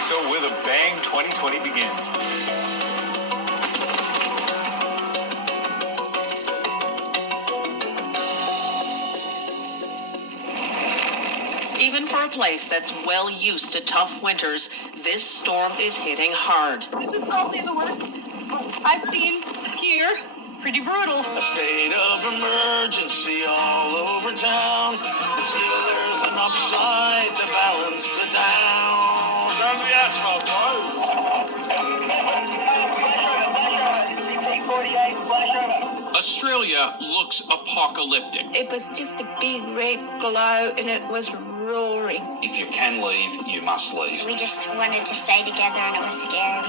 So with a bang, 2020 begins. Even for a place that's well used to tough winters, this storm is hitting hard. This is probably the worst I've seen here. Pretty brutal. A state of emergency all over town, but still there's an upside to balance the down. Down the asphalt, boys. Australia looks apocalyptic. It was just a big red glow and it was roaring. If you can leave, you must leave. We just wanted to stay together and it was scary.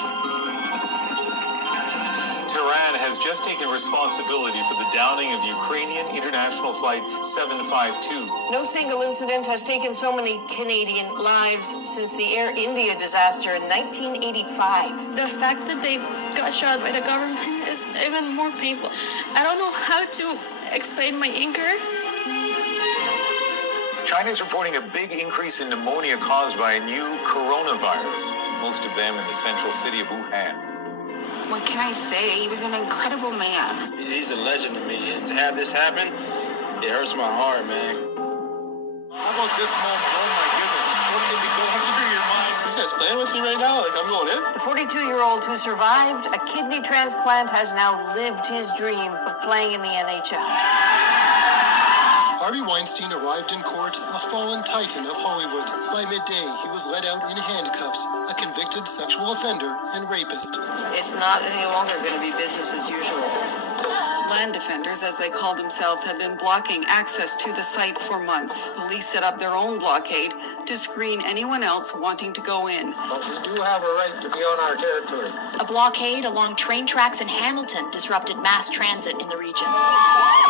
Tehran has just taken responsibility for the downing of Ukrainian International Flight 752. No single incident has taken so many Canadian lives since the Air India disaster in 1985. The fact that they got shot by the government is even more painful. I don't know how to explain my anger. China is reporting a big increase in pneumonia caused by a new coronavirus, most of them in the central city of Wuhan. What can I say? He was an incredible man. He's a legend to me, and to have this happen, it hurts my heart, man. How about this moment? Oh my goodness. What did be going through your mind? This guy's playing with me right now, like I'm going in. The 42-year-old who survived a kidney transplant has now lived his dream of playing in the NHL. Harvey Weinstein arrived in court, a fallen titan of Hollywood. By midday, he was led out in handcuffs, a convicted sexual offender and rapist. It's not any longer going to be business as usual. Land defenders, as they call themselves, have been blocking access to the site for months. Police set up their own blockade to screen anyone else wanting to go in. But we do have a right to be on our territory. A blockade along train tracks in Hamilton disrupted mass transit in the region.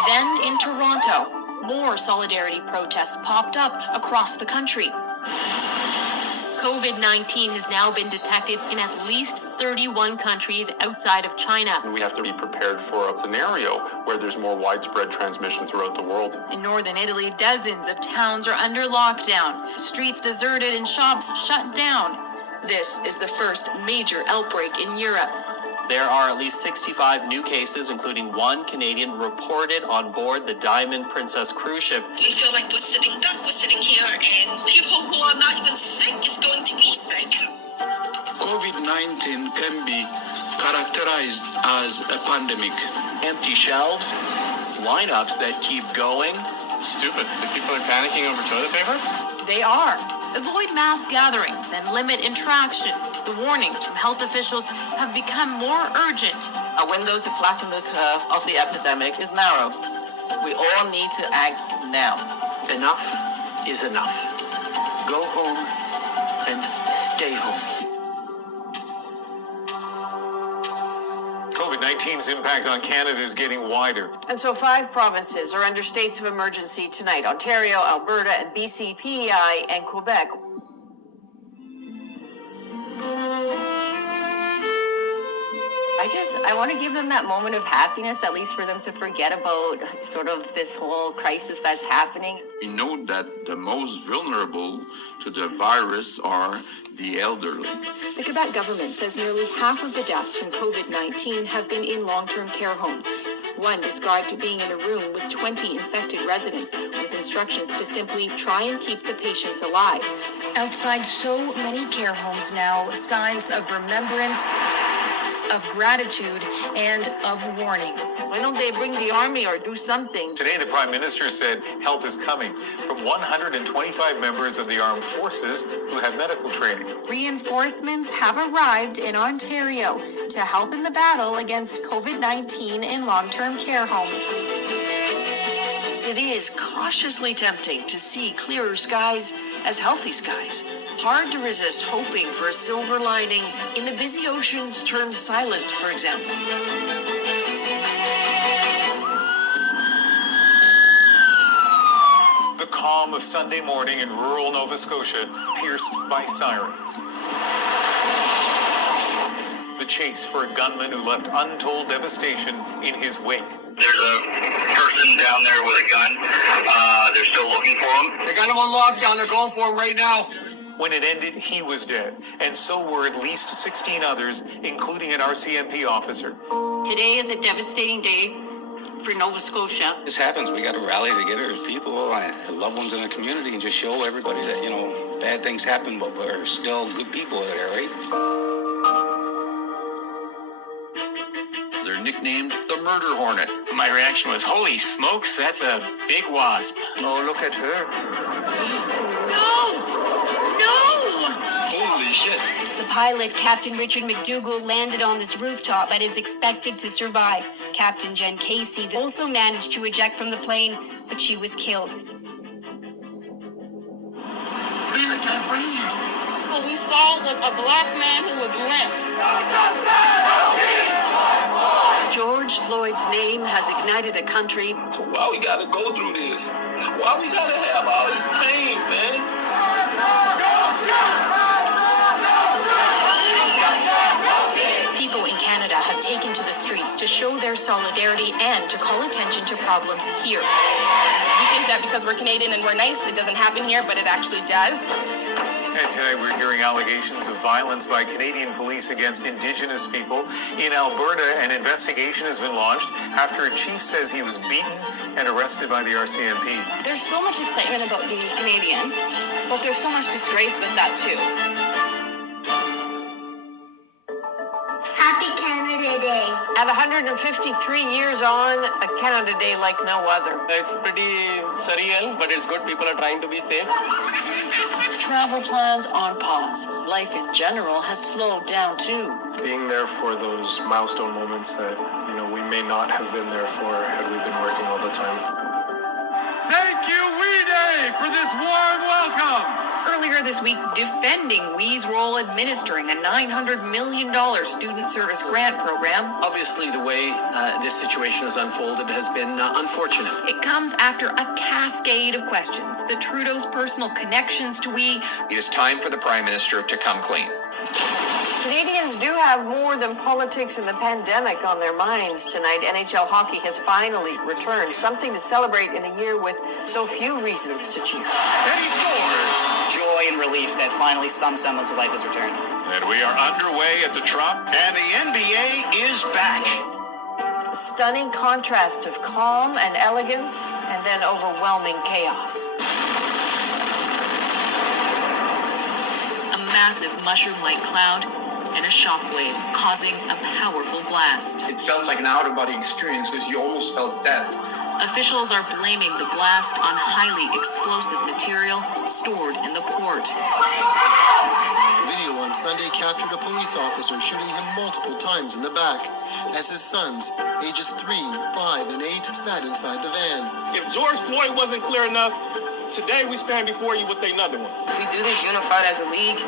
Then in Toronto, more solidarity protests popped up across the country. COVID-19 has now been detected in at least 31 countries outside of China. We have to be prepared for a scenario where there's more widespread transmission throughout the world. In northern Italy, dozens of towns are under lockdown, streets deserted and shops shut down. This is the first major outbreak in Europe. There are at least 65 new cases, including one Canadian reported on board the Diamond Princess cruise ship. We feel like we're sitting here, and people who are not even sick is going to be sick. COVID-19 can be characterized as a pandemic. Empty shelves, lineups that keep going. Stupid. The people are panicking over toilet paper? They are. Avoid mass gatherings and limit interactions. The warnings from health officials have become more urgent. A window to flatten the curve of the epidemic is narrow. We all need to act now. Enough is enough. Go home and stay home. COVID-19's impact on Canada is getting wider. And so 5 provinces are under states of emergency tonight: Ontario, Alberta, and BC, PEI, and Quebec. I want to give them that moment of happiness, at least for them to forget about sort of this whole crisis that's happening. We know that the most vulnerable to the virus are the elderly. The Quebec government says nearly half of the deaths from COVID-19 have been in long-term care homes. One described being in a room with 20 infected residents with instructions to simply try and keep the patients alive. Outside so many care homes now, signs of remembrance, of gratitude, and of warning. Why don't they bring the army or do something? Today, the Prime Minister said help is coming from 125 members of the armed forces who have medical training. Reinforcements have arrived in Ontario to help in the battle against COVID-19 in long-term care homes. It is cautiously tempting to see clearer skies as healthy skies. Hard to resist hoping for a silver lining in the busy oceans turned silent, for example. The calm of Sunday morning in rural Nova Scotia pierced by sirens. The chase for a gunman who left untold devastation in his wake. There's a person down there with a gun. They're still looking for him. They got him on lockdown. They're going for him right now. When it ended, he was dead, and so were at least 16 others, including an RCMP officer. Today is a devastating day for Nova Scotia. This happens. We got to rally together as people and loved ones in the community and just show everybody that, you know, bad things happen, but we're still good people out there, right? They're nicknamed the Murder Hornet. My reaction was, holy smokes, that's a big wasp. Oh, look at her. No! Holy shit. The pilot, Captain Richard McDougall, landed on this rooftop and is expected to survive. Captain Jen Casey also managed to eject from the plane, but she was killed. I can't breathe. What we saw was a black man who was lynched. George Floyd's name has ignited a country. Why we gotta go through this? Why we gotta have all this pain, man? People in Canada have taken to the streets to show their solidarity and to call attention to problems here. We think that because we're Canadian and we're nice, it doesn't happen here, but it actually does. And tonight we're hearing allegations of violence by Canadian police against Indigenous people. In Alberta, an investigation has been launched after a chief says he was beaten and arrested by the RCMP. There's so much excitement about being Canadian, but there's so much disgrace with that too. Happy Canada Day. At 153 years on, a Canada Day like no other. It's pretty surreal, but it's good. People are trying to be safe. Travel plans on pause. Life in general has slowed down too. Being there for those milestone moments that, you know, we may not have been there for had we been working all the time. Thank you, We Day, for this warm welcome. Earlier this week, defending WE's role administering a $900 million student service grant program. Obviously, the way this situation has unfolded has been unfortunate. It comes after a cascade of questions. The Trudeau's personal connections to WE. It is time for the Prime Minister to come clean. Canadians do have more than politics and the pandemic on their minds tonight. NHL hockey has finally returned, something to celebrate in a year with so few reasons to cheer. And he scores! Joy and relief that finally some semblance of life has returned. And we are underway at the Trump, and the NBA is back. A stunning contrast of calm and elegance, and then overwhelming chaos. A massive mushroom-like cloud and a shockwave causing a powerful blast. It felt like an out-of-body experience because you almost felt death. Officials are blaming the blast on highly explosive material stored in the port. Video on Sunday captured a police officer shooting him multiple times in the back as his sons, ages 3, 5, and 8, sat inside the van. If George Floyd wasn't clear enough, today we stand before you with another one. If we do this unified as a league,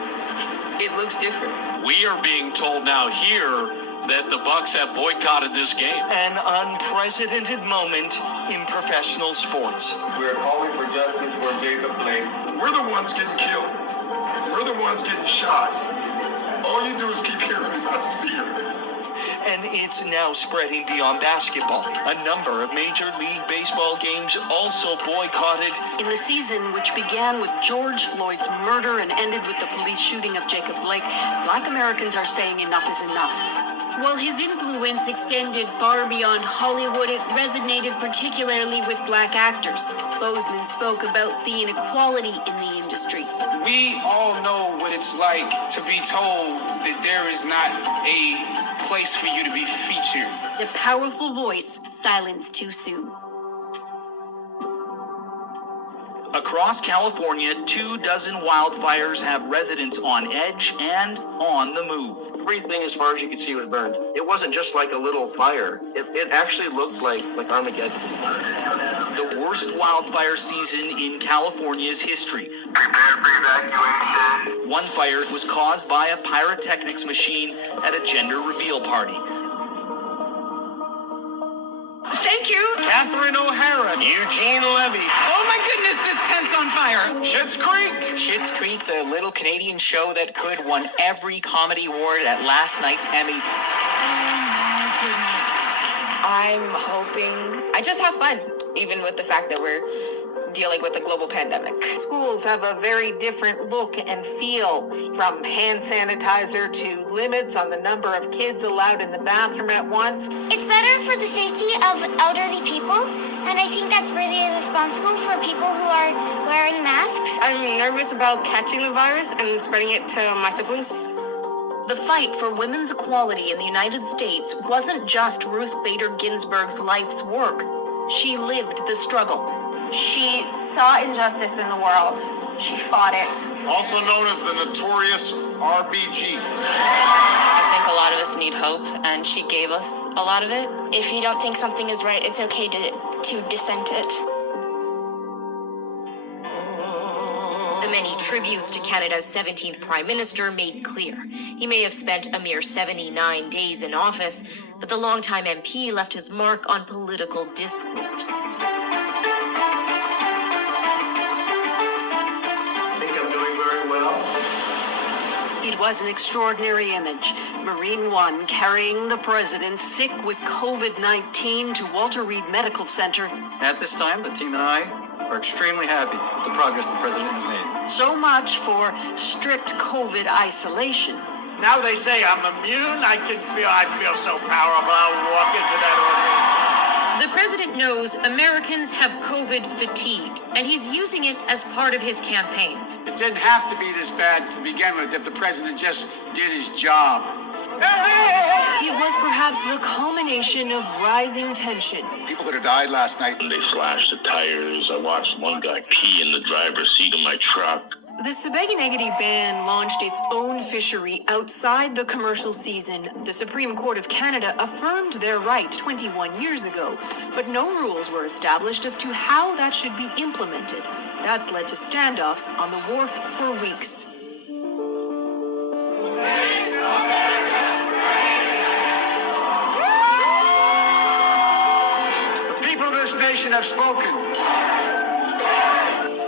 it looks different. We are being told now here that the Bucks have boycotted this game. An unprecedented moment in professional sports. We're calling for justice for Jacob Blake. We're the ones getting killed. We're the ones getting shot. All you do is keep hearing about fear. And it's now spreading beyond basketball. A number of Major League Baseball games also boycotted. In the season, which began with George Floyd's murder and ended with the police shooting of Jacob Blake, Black Americans are saying enough is enough. While his influence extended far beyond Hollywood, it resonated particularly with Black actors. Boseman spoke about the inequality in the industry. We all know what it's like to be told that there is not a place for you to be featured. The powerful voice silenced too soon. Across California, 24 wildfires have residents on edge and on the move. Everything as far as you could see was burned. It wasn't just like a little fire. It actually looked like Armageddon. The worst wildfire season in California's history. Prepare for evacuation. One fire was caused by a pyrotechnics machine at a gender reveal party. Thank you. Catherine O'Hara. Eugene Levy. Oh my goodness, this tent's on fire. Schitt's Creek. Schitt's Creek, the little Canadian show that could won every comedy award at last night's Emmys. Oh my goodness. I'm hoping I just have fun, even with the fact that we're dealing with the global pandemic. Schools have a very different look and feel, from hand sanitizer to limits on the number of kids allowed in the bathroom at once. It's better for the safety of elderly people, and I think that's really irresponsible for people who are wearing masks. I'm nervous about catching the virus and spreading it to my siblings. The fight for women's equality in the United States wasn't just Ruth Bader Ginsburg's life's work. She lived the struggle. She saw injustice in the world. She fought it. Also known as the notorious RBG. I think a lot of us need hope, and she gave us a lot of it. If you don't think something is right, it's okay to dissent it. The many tributes to Canada's 17th Prime Minister made clear he may have spent a mere 79 days in office, but the longtime MP left his mark on political discourse. I think I'm doing very well. It was an extraordinary image. Marine One carrying the president sick with COVID-19 to Walter Reed Medical Center. At this time, the team and I are extremely happy with the progress the president has made. So much for strict COVID isolation. Now they say I'm immune. I feel so powerful. I'll walk into that The president knows Americans have COVID fatigue, and he's using it as part of his campaign. It didn't have to be this bad to begin with if the president just did his job. It was perhaps the culmination of rising tension. People could have died last night. They slashed the tires. I watched one guy pee in the driver's seat of my truck. The Siboney-Neguity ban launched its own fishery outside the commercial season. The Supreme Court of Canada affirmed their right 21 years ago, but no rules were established as to how that should be implemented. That's led to standoffs on the wharf for weeks. The people of this nation have spoken.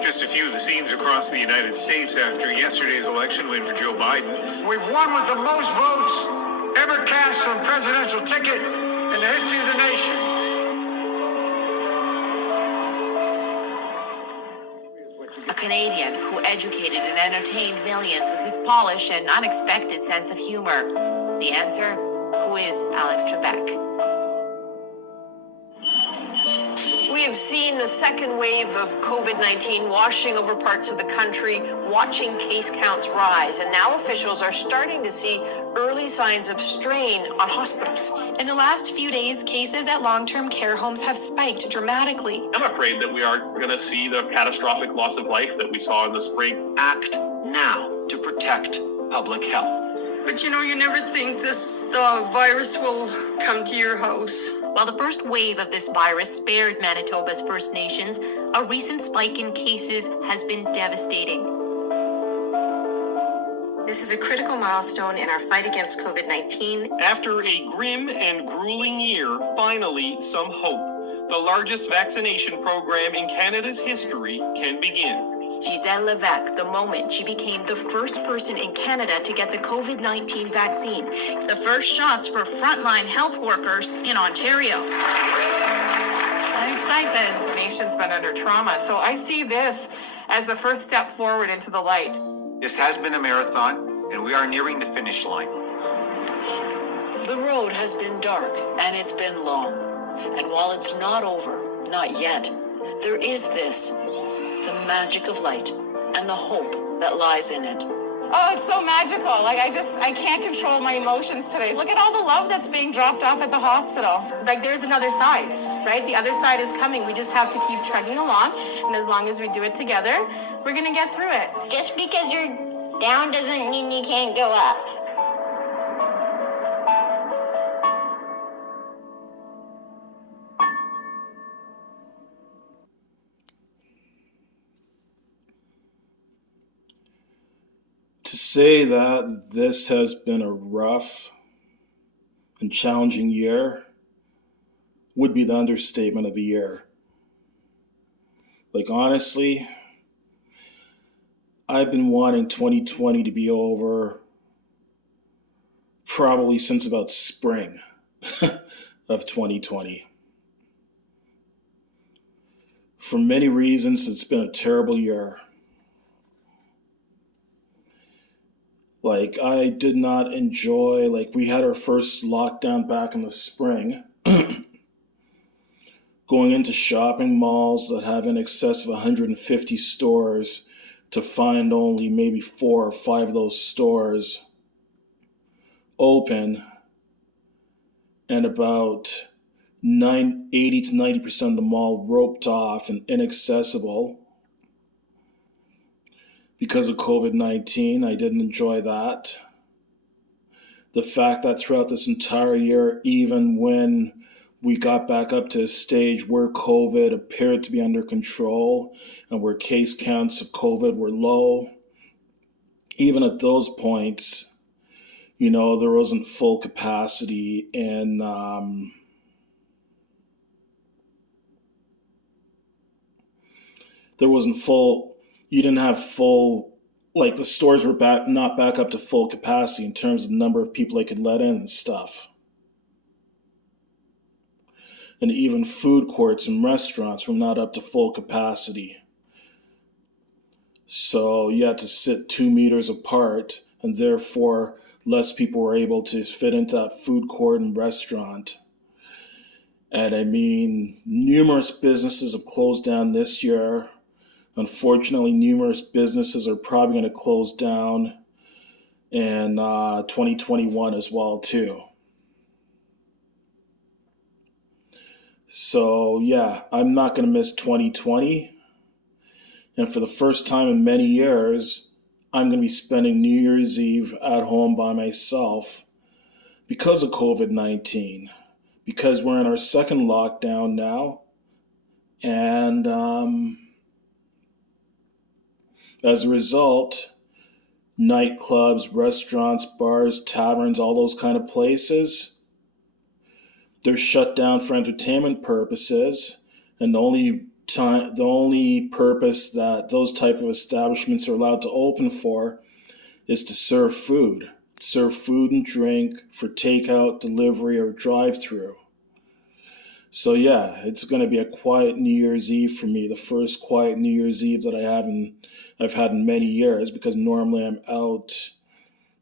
Just a few of the scenes across the United States after yesterday's election win for Joe Biden. We've won with the most votes ever cast on a presidential ticket in the history of the nation. A Canadian who educated and entertained millions with his polished and unexpected sense of humor. The answer? Who is Alex Trebek? We have seen the second wave of COVID-19 washing over parts of the country, watching case counts rise, and now officials are starting to see early signs of strain on hospitals. In the last few days, cases at long-term care homes have spiked dramatically. I'm afraid that we are going to see the catastrophic loss of life that we saw in the spring. Act now to protect public health. But you never think the virus will come to your house. While the first wave of this virus spared Manitoba's First Nations, a recent spike in cases has been devastating. This is a critical milestone in our fight against COVID-19. After a grim and grueling year, finally, some hope. The largest vaccination program in Canada's history can begin. Gisèle Lévesque, the moment she became the first person in Canada to get the COVID-19 vaccine. The first shots for frontline health workers in Ontario. I'm excited. The nation's been under trauma, so I see this as the first step forward into the light. This has been a marathon, and we are nearing the finish line. The road has been dark, and it's been long. And while it's not over, not yet, there is this, the magic of light and the hope that lies in it. Oh, it's so magical. I can't control my emotions today. Look at all the love that's being dropped off at the hospital. There's another side, right? The other side is coming. We just have to keep trucking along. And as long as we do it together, we're going to get through it. Just because you're down doesn't mean you can't go up. To say that this has been a rough and challenging year would be the understatement of the year. Like, honestly, I've been wanting 2020 to be over probably since about spring of 2020. For many reasons, it's been a terrible year. Like, I did not enjoy, like, we had our first lockdown back in the spring. Going into shopping malls that have in excess of 150 stores to find only maybe 4 or 5 of those stores open, and about 80 to 90% of the mall roped off and inaccessible because of COVID-19. I didn't enjoy that. The fact that throughout this entire year, even when we got back up to a stage where COVID appeared to be under control and where case counts of COVID were low, even at those points, you know, there wasn't full capacity in you didn't have full, like the stores were not back up to full capacity in terms of the number of people they could let in and stuff. And even food courts and restaurants were not up to full capacity. So you had to sit 2 meters apart, and therefore less people were able to fit into that food court and restaurant. And I mean, numerous businesses have closed down this year. Unfortunately, numerous businesses are probably going to close down in 2021 as well, too. So, yeah, I'm not going to miss 2020. And for the first time in many years, I'm going to be spending New Year's Eve at home by myself because of COVID-19. Because we're in our second lockdown now. And as a result, nightclubs, restaurants, bars, taverns, all those kind of places, they're shut down for entertainment purposes, and the only purpose that those type of establishments are allowed to open for is to serve food and drink for takeout, delivery, or drive-through. So yeah, it's going to be a quiet New Year's Eve for me, the first quiet New Year's Eve that I've had in many years, because normally I'm out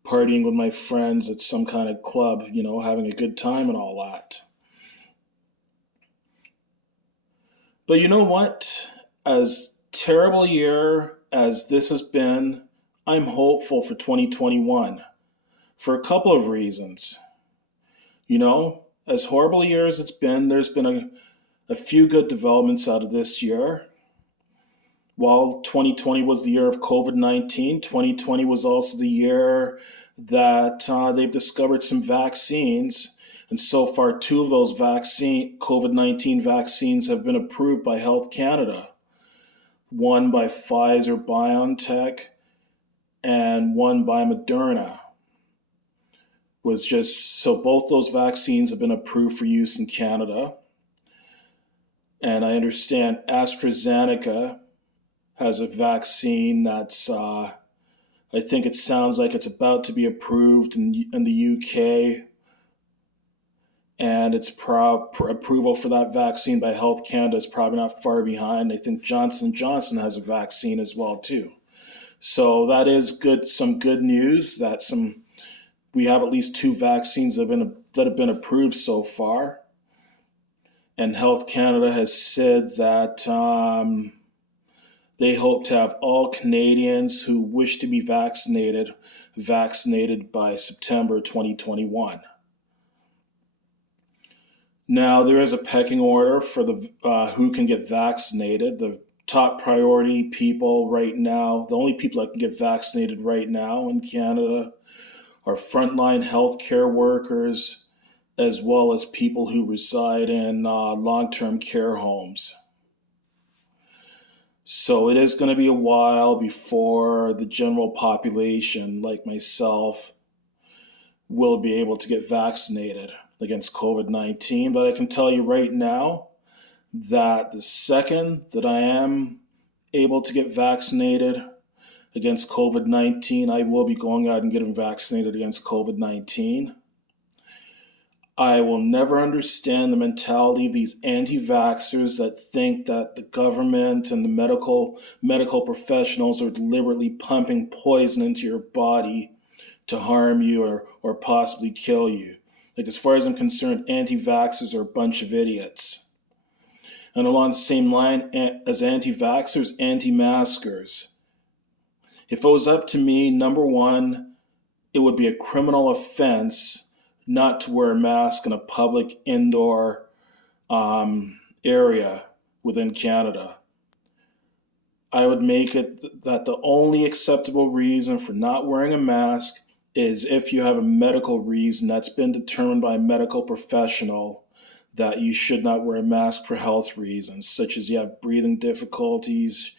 partying with my friends at some kind of club, you know, having a good time and all that. But you know what? As terrible a year as this has been, I'm hopeful for 2021 for a couple of reasons. You know, as horrible a year as it's been, there's been a few good developments out of this year. While 2020 was the year of COVID-19, 2020 was also the year that they've discovered some vaccines. And so far, 2 of those COVID-19 vaccines have been approved by Health Canada. One by Pfizer-BioNTech and one by Moderna. So both those vaccines have been approved for use in Canada. And I understand AstraZeneca has a vaccine that's, I think it sounds like it's about to be approved in the UK. And its approval for that vaccine by Health Canada is probably not far behind. I think Johnson & Johnson has a vaccine as well too. So that is good. Some good news that we have at least 2 vaccines that have been approved so far. And Health Canada has said that they hope to have all Canadians who wish to be vaccinated by September 2021. Now, there is a pecking order for who can get vaccinated. The top priority people right now, the only people that can get vaccinated right now in Canada are frontline healthcare workers, as well as people who reside in long-term care homes. So it is going to be a while before the general population, like myself, will be able to get vaccinated against COVID-19. But I can tell you right now that the second that I am able to get vaccinated against COVID-19, I will be going out and getting vaccinated against COVID-19. I will never understand the mentality of these anti-vaxxers that think that the government and the medical professionals are deliberately pumping poison into your body to harm you or possibly kill you. Like, as far as I'm concerned, anti-vaxxers are a bunch of idiots. And along the same line as anti-vaxxers, anti-maskers. If it was up to me, number one, it would be a criminal offense not to wear a mask in a public indoor area within Canada. I would make it that the only acceptable reason for not wearing a mask is if you have a medical reason that's been determined by a medical professional that you should not wear a mask for health reasons, such as you have breathing difficulties,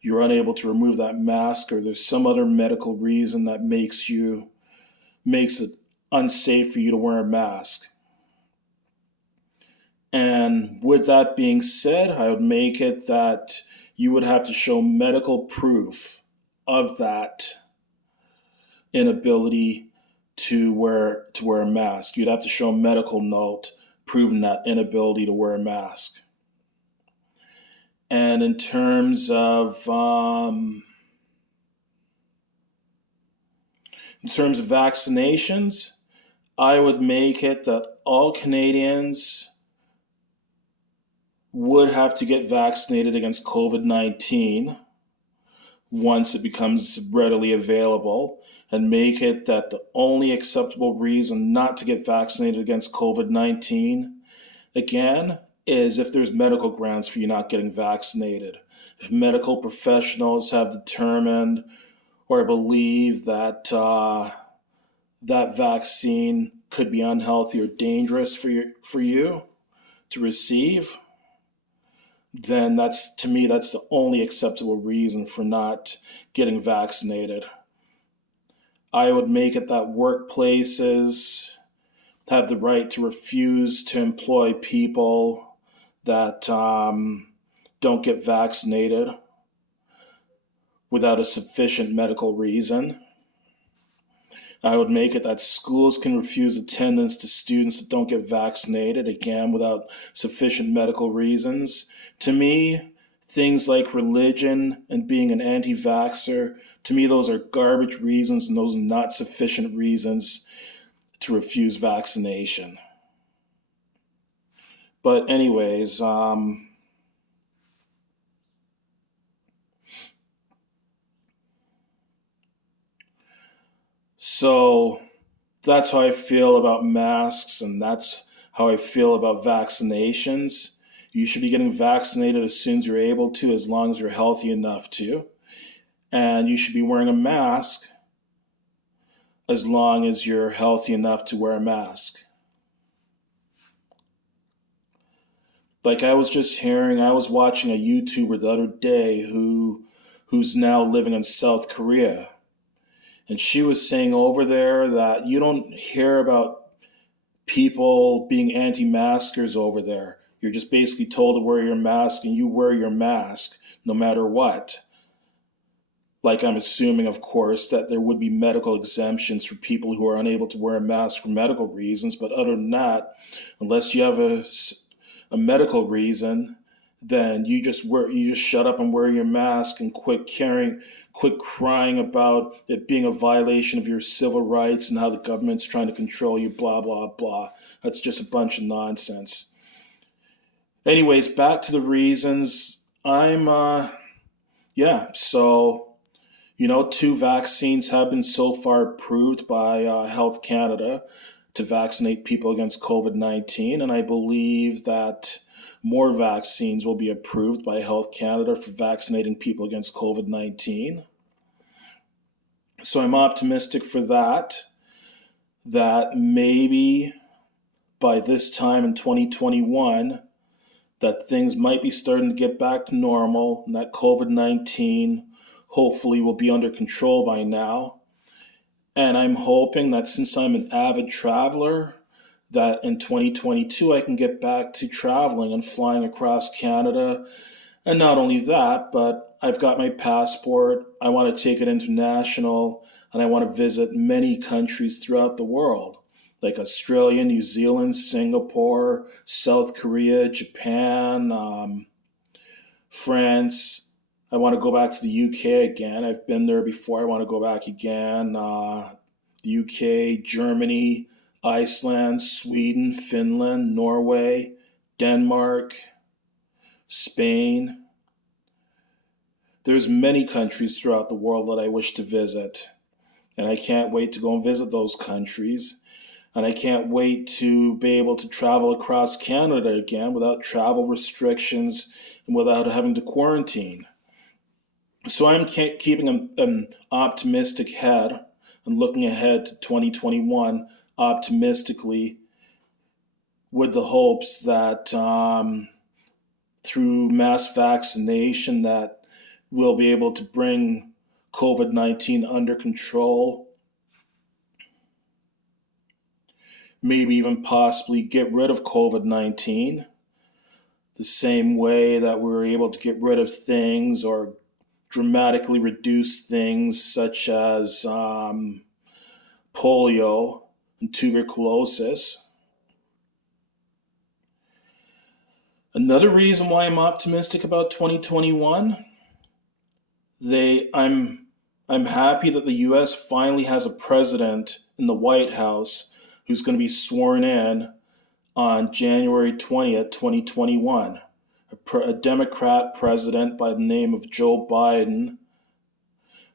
you're unable to remove that mask, or there's some other medical reason that makes it unsafe for you to wear a mask. And with that being said, I would make it that you would have to show medical proof of that inability to wear a mask. You'd have to show a medical note proving that inability to wear a mask. And in terms of vaccinations, I would make it that all Canadians would have to get vaccinated against COVID-19 once it becomes readily available, and make it that the only acceptable reason not to get vaccinated against COVID-19, again, is if there's medical grounds for you not getting vaccinated. If medical professionals have determined or believe that that vaccine could be unhealthy or dangerous for you to receive, then to me, that's the only acceptable reason for not getting vaccinated. I would make it that workplaces have the right to refuse to employ people that don't get vaccinated without a sufficient medical reason. I would make it that schools can refuse attendance to students that don't get vaccinated, again, without sufficient medical reasons. To me, things like religion and being an anti-vaxxer, to me, those are garbage reasons, and those are not sufficient reasons to refuse vaccination. But anyways, so that's how I feel about masks, and that's how I feel about vaccinations. You should be getting vaccinated as soon as you're able to, as long as you're healthy enough to. And you should be wearing a mask as long as you're healthy enough to wear a mask. Like I was watching a YouTuber the other day who's now living in South Korea. And she was saying over there that you don't hear about people being anti-maskers over there. You're just basically told to wear your mask, and you wear your mask no matter what. Like, I'm assuming, of course, that there would be medical exemptions for people who are unable to wear a mask for medical reasons. But other than that, unless you have a medical reason, then you just shut up and wear your mask and quit crying about it being a violation of your civil rights and how the government's trying to control you, blah, blah, blah. That's just a bunch of nonsense. Anyways, back to the reasons. So, 2 vaccines have been so far approved by Health Canada to vaccinate people against COVID-19, and I believe that more vaccines will be approved by Health Canada for vaccinating people against COVID-19. So I'm optimistic for that maybe by this time in 2021, that things might be starting to get back to normal, and that COVID-19 hopefully will be under control by now. And I'm hoping that since I'm an avid traveler, that in 2022 I can get back to traveling and flying across Canada. And not only that, but I've got my passport, I want to take it international, and I want to visit many countries throughout the world. like Australia, New Zealand, Singapore, South Korea, Japan, France. I want to go back to the UK again. I've been there before. I want to go back again. The UK, Germany, Iceland, Sweden, Finland, Norway, Denmark, Spain. There's many countries throughout the world that I wish to visit. And I can't wait to go and visit those countries. And I can't wait to be able to travel across Canada again without travel restrictions and without having to quarantine. So I'm keeping an optimistic head and looking ahead to 2021 optimistically, with the hopes that through mass vaccination that we'll be able to bring COVID-19 under control, maybe even possibly get rid of COVID-19 the same way that we were able to get rid of things or dramatically reduce things such as polio and tuberculosis. Another reason why I'm optimistic about 2021, I'm happy that the U.S. finally has a president in the White House who's going to be sworn in on January 20th, 2021. A Democrat president by the name of Joe Biden,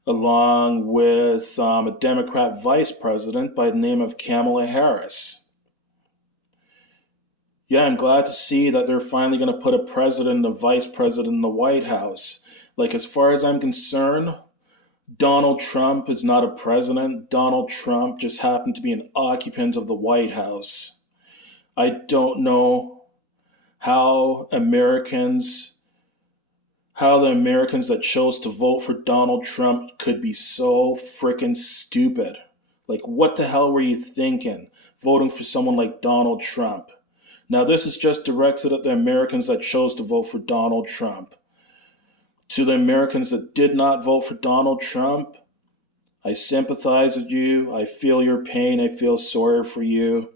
along with a Democrat vice president by the name of Kamala Harris. Yeah, I'm glad to see that they're finally going to put a president and a vice president in the White House. Like, as far as I'm concerned, Donald Trump is not a president. Donald Trump just happened to be an occupant of the White House. I don't know how the Americans that chose to vote for Donald Trump could be so freaking stupid. Like, what the hell were you thinking, voting for someone like Donald Trump? Now, this is just directed at the Americans that chose to vote for Donald Trump. To the Americans that did not vote for Donald Trump, I sympathize with you. I feel your pain. I feel sorry for you.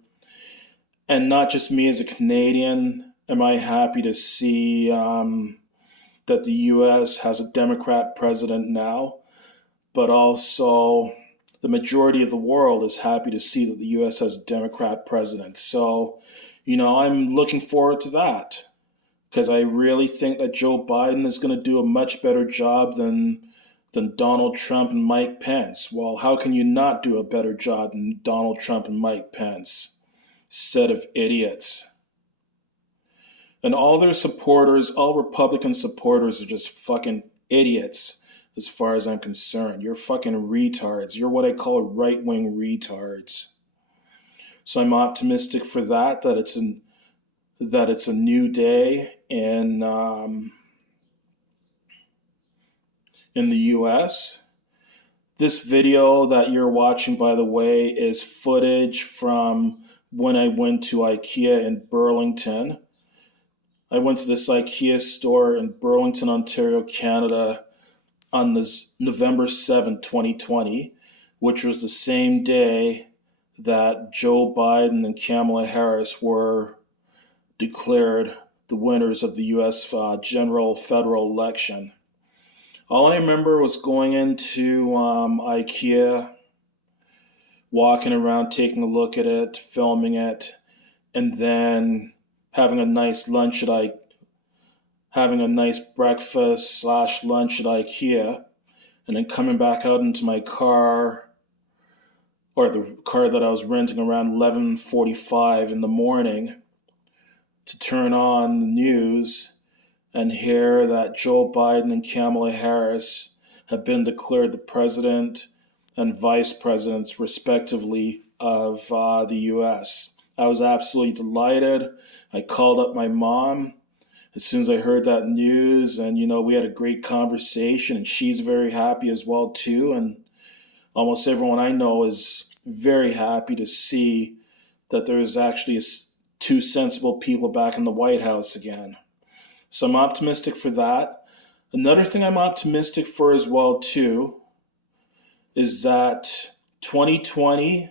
And not just me as a Canadian, am I happy to see that the U.S. has a Democrat president now, but also the majority of the world is happy to see that the U.S. has a Democrat president. So, I'm looking forward to that, because I really think that Joe Biden is going to do a much better job than Donald Trump and Mike Pence. Well, how can you not do a better job than Donald Trump and Mike Pence? Set of idiots. And all their supporters, all Republican supporters, are just fucking idiots as far as I'm concerned. You're fucking retards. You're what I call right-wing retards. So I'm optimistic for that it's a new day in the U.S. This video that you're watching, by the way, is footage from when I went to IKEA in Burlington. I went to this IKEA store in Burlington, Ontario, Canada on this November 7, 2020, which was the same day that Joe Biden and Kamala Harris were declared the winners of the U.S. general federal election. All I remember was going into IKEA, walking around, taking a look at it, filming it, and then having a nice breakfast / lunch at IKEA, and then coming back out into my car, or the car that I was renting, around 11:45 in the morning, to turn on the news and hear that Joe Biden and Kamala Harris have been declared the president and vice presidents, respectively, of the U.S. I was absolutely delighted. I called up my mom as soon as I heard that news, and we had a great conversation, and she's very happy as well too, and almost everyone I know is very happy to see that there is actually two sensible people back in the White House again. So I'm optimistic for that. Another thing I'm optimistic for as well too is that 2020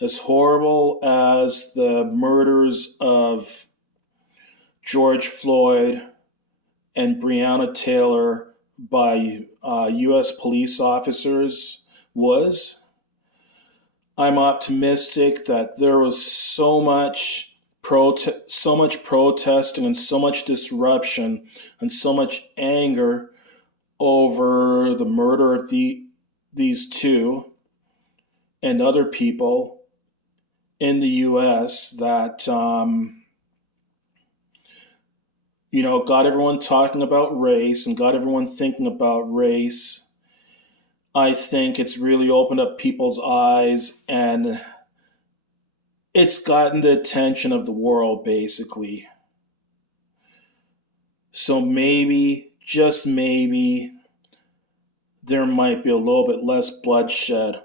as horrible as the murders of George Floyd and Breonna Taylor by U.S. police officers was, I'm optimistic that there was so much protesting and so much disruption and so much anger over the murder of these two and other people in the U.S. that got everyone talking about race and got everyone thinking about race. I think it's really opened up people's eyes, and it's gotten the attention of the world, basically. So maybe, just maybe, there might be a little bit less bloodshed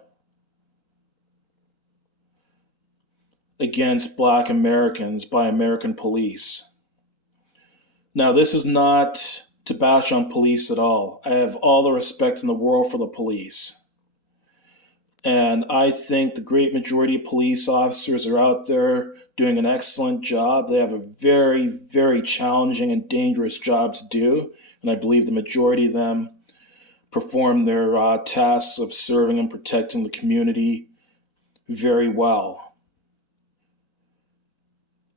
against Black Americans by American police. Now, this is not to bash on police at all. I have all the respect in the world for the police. And I think the great majority of police officers are out there doing an excellent job. They have a very, very challenging and dangerous job to do. And I believe the majority of them perform their tasks of serving and protecting the community very well.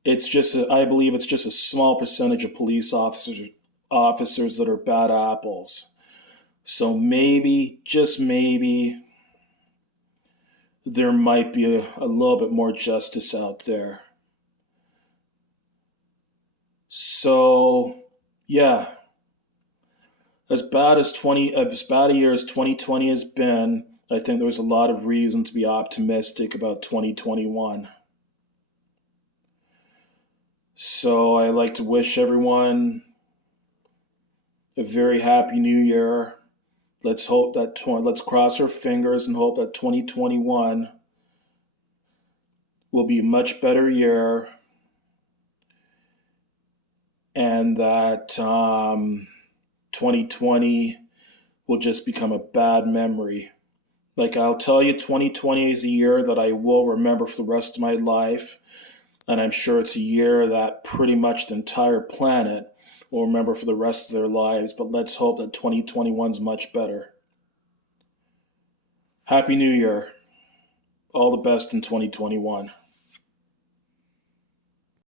I believe it's just a small percentage of police officers that are bad apples. So maybe, just maybe, there might be a little bit more justice out there. So, yeah. As bad a year as 2020 has been, I think there's a lot of reason to be optimistic about 2021. So I like to wish everyone a very happy new year. Let's cross our fingers and hope that 2021 will be a much better year, and that 2020 will just become a bad memory. Like, I'll tell you, 2020 is a year that I will remember for the rest of my life. And I'm sure it's a year that pretty much the entire planet will remember for the rest of their lives. But let's hope that 2021 is much better. Happy New Year. All the best in 2021.